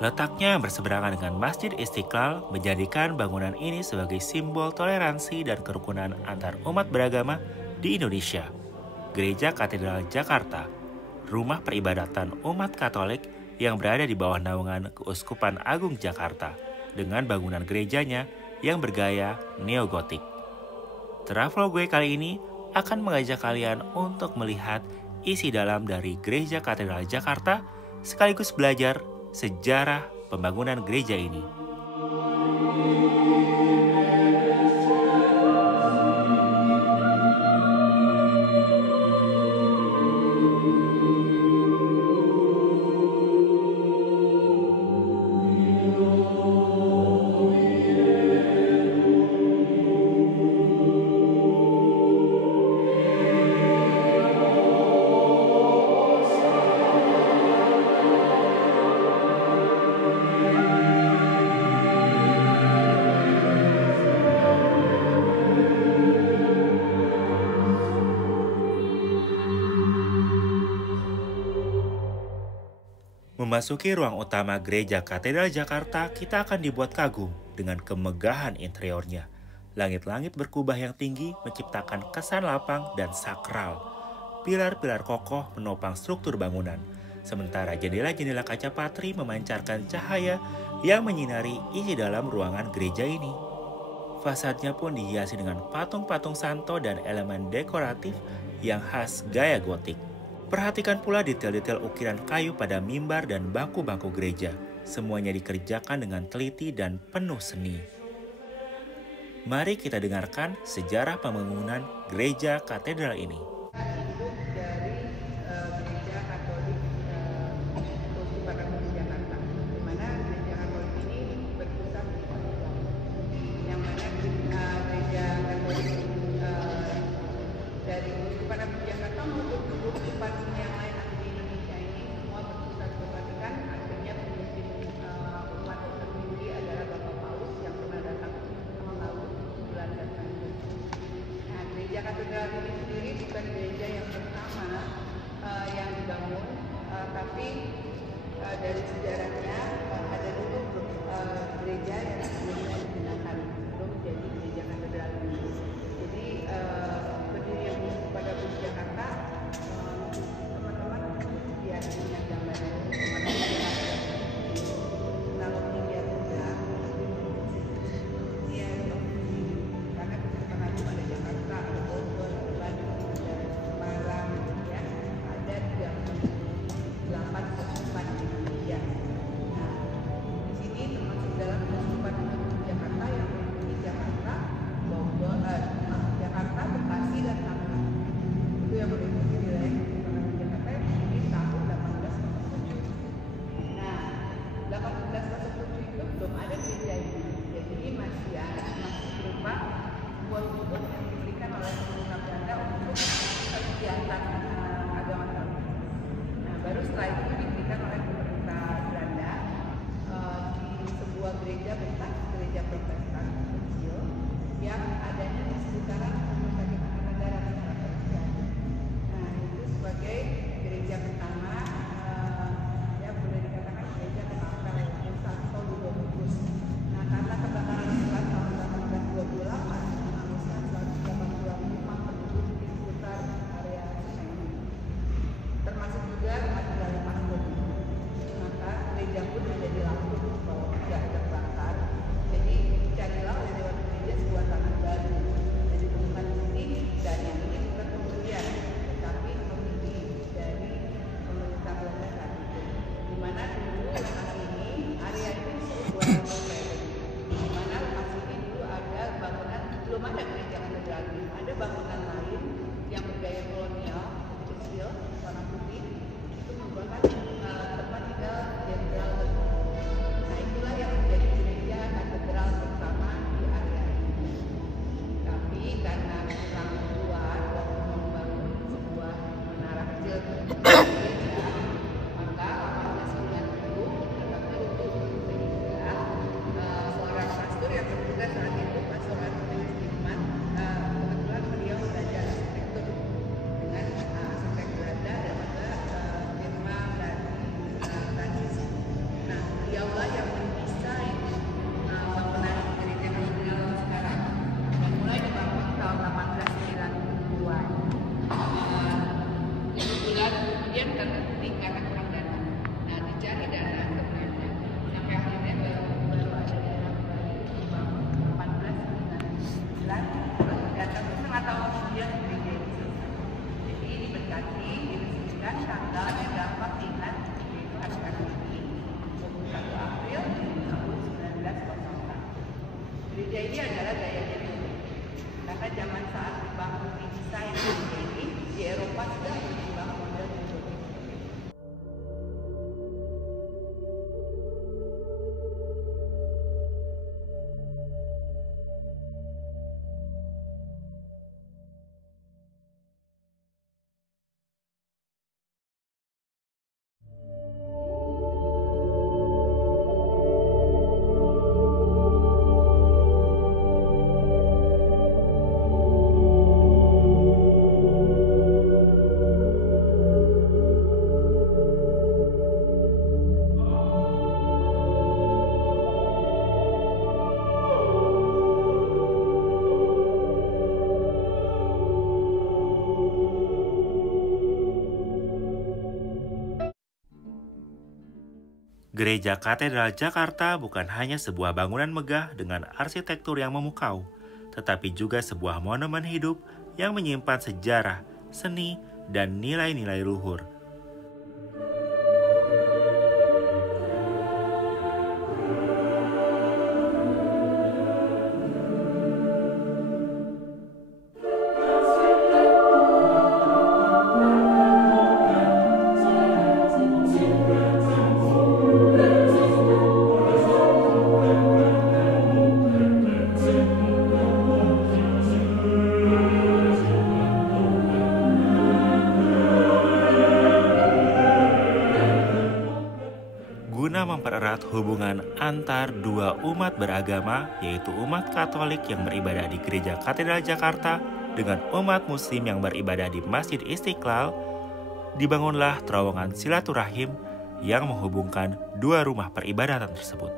Letaknya berseberangan dengan Masjid Istiqlal menjadikan bangunan ini sebagai simbol toleransi dan kerukunan antar umat beragama di Indonesia. Gereja Katedral Jakarta, rumah peribadatan umat Katolik yang berada di bawah naungan Keuskupan Agung Jakarta dengan bangunan gerejanya yang bergaya neogotik. Travel gue kali ini akan mengajak kalian untuk melihat isi dalam dari Gereja Katedral Jakarta sekaligus belajar sejarah pembangunan gereja ini. Memasuki ruang utama Gereja Katedral Jakarta, kita akan dibuat kagum dengan kemegahan interiornya. Langit-langit berkubah yang tinggi menciptakan kesan lapang dan sakral. Pilar-pilar kokoh menopang struktur bangunan, sementara jendela-jendela kaca patri memancarkan cahaya yang menyinari isi dalam ruangan gereja ini. Fasadnya pun dihiasi dengan patung-patung santo dan elemen dekoratif yang khas gaya gotik. Perhatikan pula detail-detail ukiran kayu pada mimbar dan bangku-bangku gereja. Semuanya dikerjakan dengan teliti dan penuh seni. Mari kita dengarkan sejarah pembangunan gereja katedral ini. Induk dari Gereja Katolik Keuskupan Agung Jakarta, di mana Gereja Katolik ini berpusat di Papua, yang mana Gereja Katolik dari Keuskupan Agung Jakarta maupun keuskupan yang lain di Indonesia ini semua berpusat ke Vatikan. Akhirnya pemimpin umat tertinggi adalah Bapak Paus yang pernah datang tahun lalu bulan September. Nah, Gereja Katedral ini sendiri bukan gereja yang pertama yang dibangun, tapi dari sejarahnya ada dulu gereja yang sebelumnya digunakan sebelum jadi Gereja Katedral ini. Jadi berdiri yang pada Jakarta, teman-teman biar punya gambaran. Kalau melihat juga, dia karena Keuskupan Agung ada Jakarta, ada Bogor, ada Bandung, ada Semarang, ya, ada 38 keuskupan di Indonesia. Nah, di sini termasuk dalam Keuskupan tanggal yang dapat diingat, yaitu acara ini 21 April tahun 1904. Gereja ini adalah gayanya unik, karena zaman saat dibangun desain gereja ini di Eropa sudah berkembang model berbagai. Gereja Katedral Jakarta bukan hanya sebuah bangunan megah dengan arsitektur yang memukau, tetapi juga sebuah monumen hidup yang menyimpan sejarah, seni, dan nilai-nilai luhur. Guna mempererat hubungan antar dua umat beragama, yaitu umat Katolik yang beribadah di Gereja Katedral Jakarta dengan umat Muslim yang beribadah di Masjid Istiqlal, dibangunlah terowongan silaturahim yang menghubungkan dua rumah peribadatan tersebut.